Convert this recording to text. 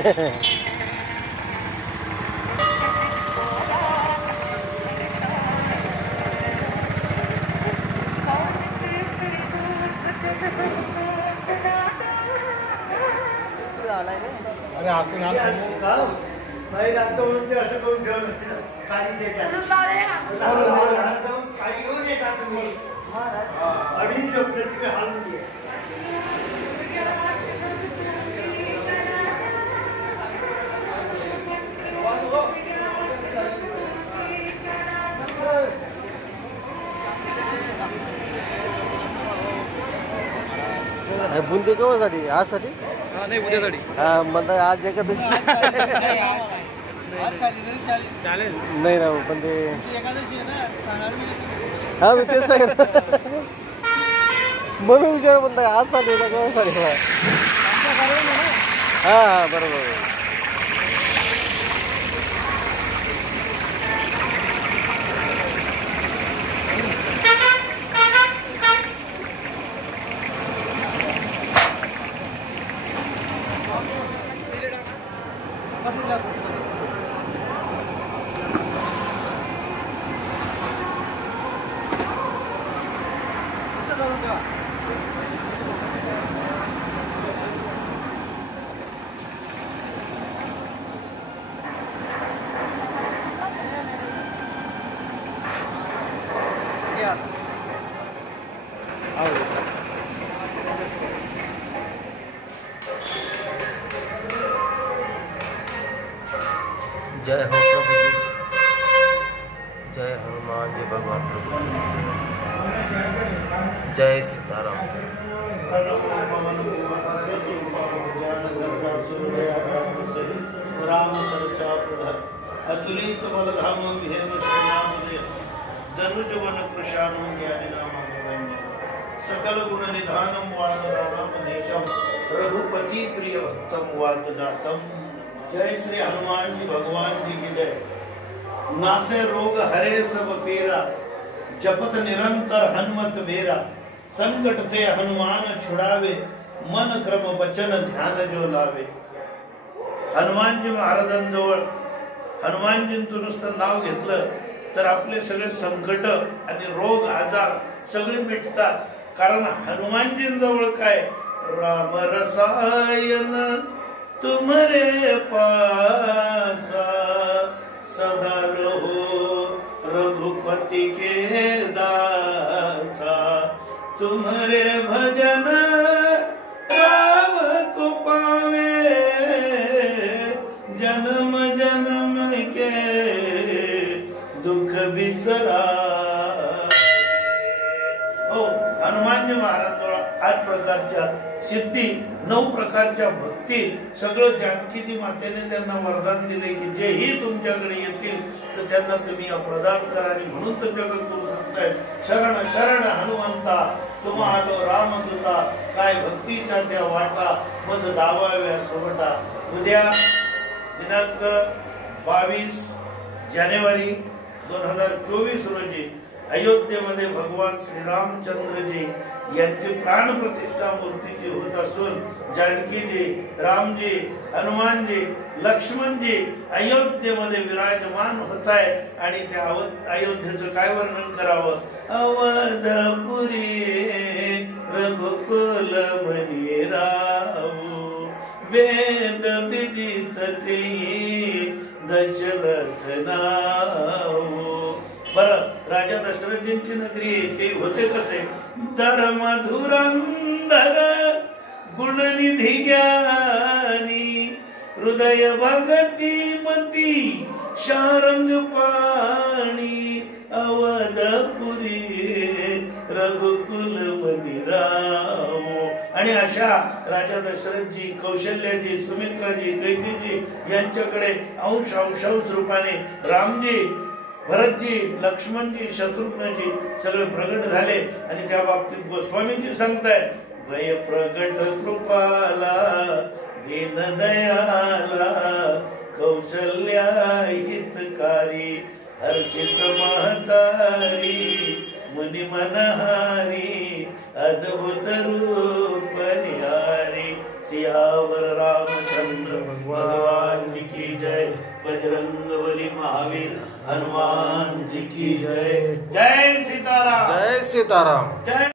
अरे आतून बाहेर आता म्हणून असं करून ठेवलं काळी दे काळी घेऊन ये सांगतो मी अडीच रुपये तिकडे हालून घे बुंदी केव्हासाठी आजसाठी नाही उद्यासाठी हा म्हणता आज एकादशी चालेल नाही ना पण ते हा मी तेच सांगत म्हणून विचार म्हणता आज साठी ना केव्हासाठी हा हा बरोबर जय हो प्रभु जी जय हनुमान जी भगवान प्रभु जय सीताराम राम अतुलित बलधाम विहेम श्रीनामदय धनुज वन कृशानं ज्ञानिनामग्रगण्य सकल गुण निधानं वानराणामधीशं रघुपति प्रिय भक्तं वात जातं। जय श्री हनुमान जी भगवान जी की जय। नासे रोग हरे सब पीरा जपत निरंतर हनुमत बेरा संकट ते हनुमान छुड़ावे मन क्रम वचन ध्यान जो लावे। हनुमानजी महाराजांजवळ हनुमानजींचं नुसतं नाव घेतलं तर आपले सगळे संकट आणि रोग आजार सगळे मिटतात। कारण हनुमानजींजवळ काय राम रसायन तुम्हारे पासा सदा रहो रघुपति के दासा तुम्हारे भजन राम को पावे जन्म जन्म के दुख बिसरा। हो हनुमानजी महाराज 8 प्रकारच्या सिद्धी 9 प्रकारच्या भक्ती सगळं जानकीजी मातेने त्यांना वरदान दिले की जेही तुमच्याकडे येतील तर त्यांना तुम्ही प्रदान करा। आणि म्हणून तर जगद्गुरु सांगतायत शरण शरण हनुमंता तुम्हाला रामदूता काय भक्तीच्या त्या वाटा मध दावाव्या सोबटा। उद्या दिनांक 22 जानेवारी 2024 रोजी अयोध्येमध्ये भगवान श्रीरामचंद्रजी यांची प्राण प्रतिष्ठा मूर्तीची होत असून जानकीजी रामजी हनुमानजी लक्ष्मणजी अयोध्येमध्ये विराजमान होत आहे। आणि त्या अयोध्येचं काय वर्णन करावं। अवधपुरी रघुकुल मनी राव वेद विदित ते दशरथ नाव। बरं राजा दशरथजींची नगरी ते होते कसे धर्म धुरंधर गुणनिधी ज्ञानी हृदय भगती मती शारंग पाणी अवधपुरी रघुकुल मनिराव। आणि अशा राजा दशरथजी कौशल्याजी सुमित्राजी कैकेयीजी यांच्याकडे अंश रूपाने रामजी भरतजी लक्ष्मणजी शत्रुघ्नजी सगळे प्रगट झाले। आणि त्या बाबतीत गोस्वामीजी सांगताय भय प्रगट कृपाला दीन दयाला कौशल्या हितकारी हर्षित महतारी मुनि मनहारी अद्भुत रूप निहारी सियावर रामचंद्र भगवान बजरंगबली महावीर हनुमान जी की जय। जय सीताराम। जय सीताराम। जय